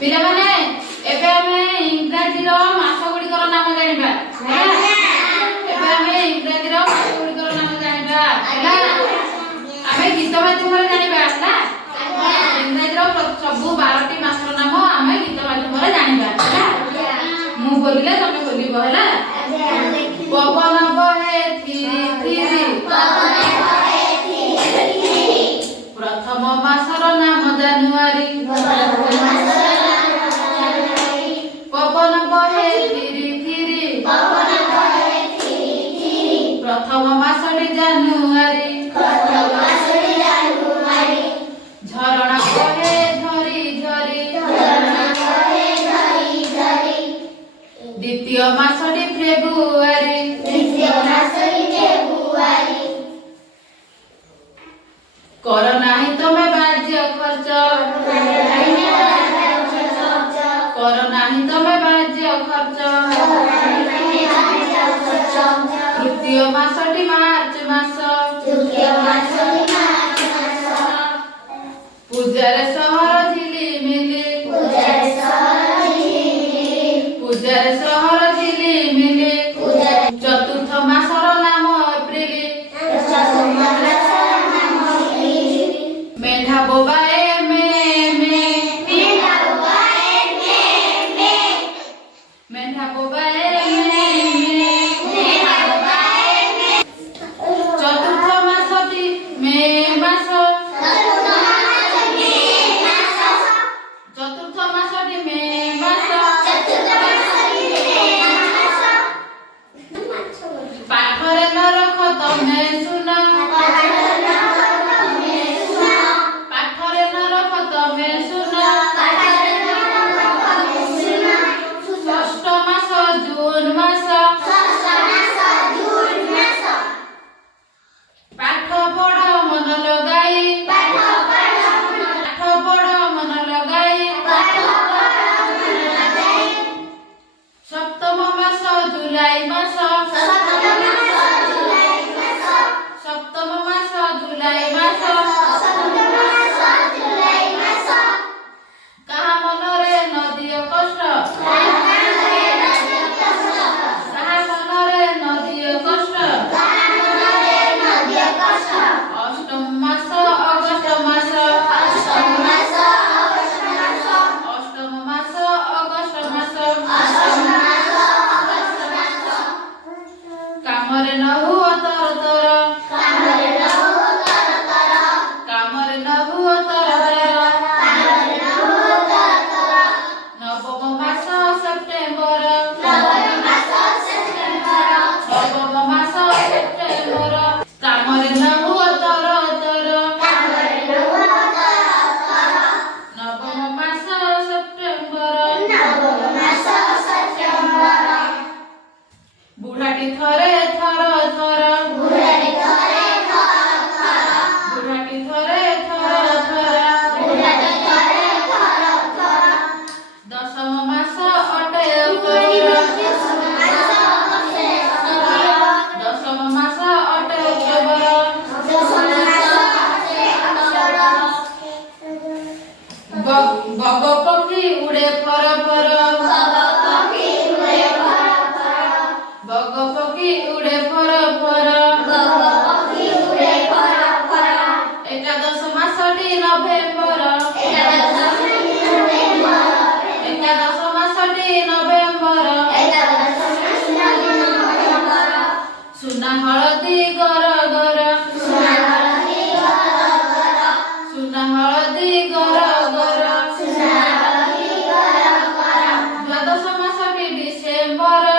ପିଲାମାନେ ଏବେ ଆମେ ଇଂରାଜୀର ମାସ ଗୁଡ଼ିକର ନାମ ଜାଣିବା। ଏବେ ଆମେ ଇଂରାଜୀର ମାସ ଗୁଡ଼ିକର ନାମ ଜାଣିବା ହେଲା। ଆମେ ଗୀତ ମାଧ୍ୟମରେ ଜାଣିବା ହେଲା। ଇଂରାଜୀର ସବୁ 12ଟି ମାସର ନାମ ଆମେ ଗୀତ ମାଧ୍ୟମରେ ଜାଣିବା ହେଲା। ମୁଁ ବୋଲିଲେ ତମେ ବୋଲିବ ହେଲା। ପବନ ବହେ ଥିରି ଥିରି ପ୍ରଥମ ମାସର ନାମ ଜାନୁଆରୀ। ପବନ ବହେ ଥିରି ଥିରି ପ୍ରଥମ ମାସଟି ଜାନୁଆରୀ। ଝରଣା ବହେ ଝରି ଝରି ଦ୍ୱିତୀୟ ମାସଟି ଫେବୃଆରୀ। କର ନାହିଁ ତମେ ବାଜ୍ୟ ଖର୍ଚ୍ଚ କର ନାହିଁ ତମେ ବାଜ୍ୟ ଖର୍ଚ୍ଚ। ତୃତୀୟ ମାସଟି ମାର୍ଚ୍ଚ ମାସ। ପୂଜାରେ ସହର ଝିଲିମିଲି ପୂଜାରେ ସହର ଝିଲିମିଲି। ଚତୁର୍ଥ ମାସର ନାମ ଏପ୍ରିଲ। ମେଣ୍ଢା ବୋବାଏ ମେ ମେ ମେଣ୍ଢା ବୋବାଏ ମେ ମେ। ଚତୁର୍ଥ ମାସଟି ମେ ମାସ। ଚତୁର୍ଥ ମାସଟି ମେ ମାସ। ପାଠରେ ନ ରଖ ତମେ ଶୁଣ ପାଠରେ ନ ରଖ ତମେ ଶୁଣ। ଷଷ୍ଠ ମାସ ଜୁନ ମାସ। ପାଠ ପଢ ମନ ଲଗାଇ ପାଠ ପଢ ମନ ଲଗାଇ। ସପ୍ତମ ମାସ ଜୁଲାଇ ମାସ। ସପ୍ତମ ମାସ ଜୁଲାଇ ମାସ। କାହା ମନରେ ନ ଦିଅ କଷ୍ଟ କାହା ମନରେ ନ ଦିଅ କଷ୍ଟ। ଅଷ୍ଟମ ମାସ ଅଗଷ୍ଟ ମାସ। ଅଷ୍ଟମ ମାସ ଅଗଷ୍ଟ ମାସ। କାମରେ ନ ହୁଅ ତର ତର କାମରେ ନ ହୁଅ ତର ତର। ନବମ ମାସ ସେପ୍ଟେମ୍ବର। ନବମ ମାସ ସେପ୍ଟେମ୍ବର। କାମରେ ନ ହୁଅ ତର ତର। ନବମ ମାସ ସେପ୍ଟେମ୍ବର। ବୁଢ଼ାଟି ଥରେ ଥର ଥର ବୁଢ଼ାଟି ଥରେ ଥର ଥର। ଦଶମ ମାସ ଅଟେ ଅକ୍ଟୋବର। ଦଶମ ମାସ ଅଟେ ଅକ୍ଟୋବର। ବଗ ପକ୍ଷୀ ଉଡ଼େ ଫର ଫର। ବଗ ପକ୍ଷୀ ଉଡ଼େ ଫର ଫର। ଏକାଦଶ ମାସଟି ନଭେମ୍ବର। ଏକାଦଶ ମାସଟି ନଭେମ୍ବର। ସୁନା ହଳଦୀ ଗର ଗର। ସୁନା ହଳଦୀ ଗର ଗର। ଦ୍ୱାଦଶ ମାସଟି ଡିସେମ୍ବର।